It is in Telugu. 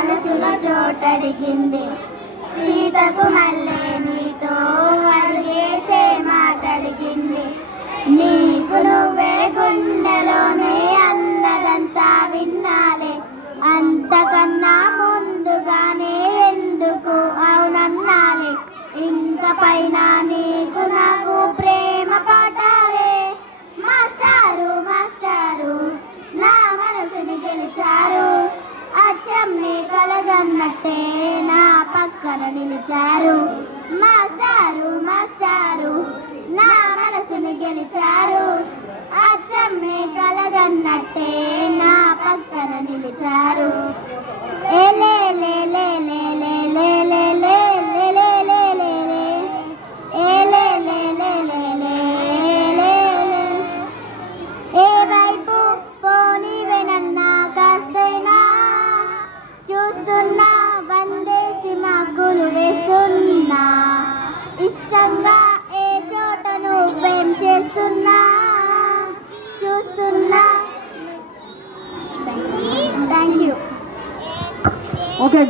మనసులో చోటడిగింది. సీతకు మళ్ళీ నీతో అడిగేసే మాటడిగింది. నీకు నువ్వే గుండెలోనే అన్నదంతా విన్నాలే, అంతకన్నా ముందుగానే ఎందుకు అవునన్నాలే. ఇంక పైన నీకు నాకు ప్రేమ పాఠాలే. మాస్టారు మాస్టారు నా మనసుని గెలిచారు, అచ్చం నీ కలగన్నట్టే నా పక్కన నిలిచారు. మాస్టారు మాస్టారు నా మనసుని గెలిచారు, అచ్చం నీ కలగన్నట్టే నా పక్కన నిలిచారు. ఏలే లే లే లే లే లే లే లే లే లే లే లే లే ఏలే లే లే లే లే లే లే. ఏ వైపు పోనివెనన్నా కాస్తైనా చూస్తున్నా, వందేసి మాకులు వేస్తున్నా. ఇష్టంగా ఏ చోట నువ్వేం చేస్తున్నా చూస్తున్నా. Thank you. ఓకే.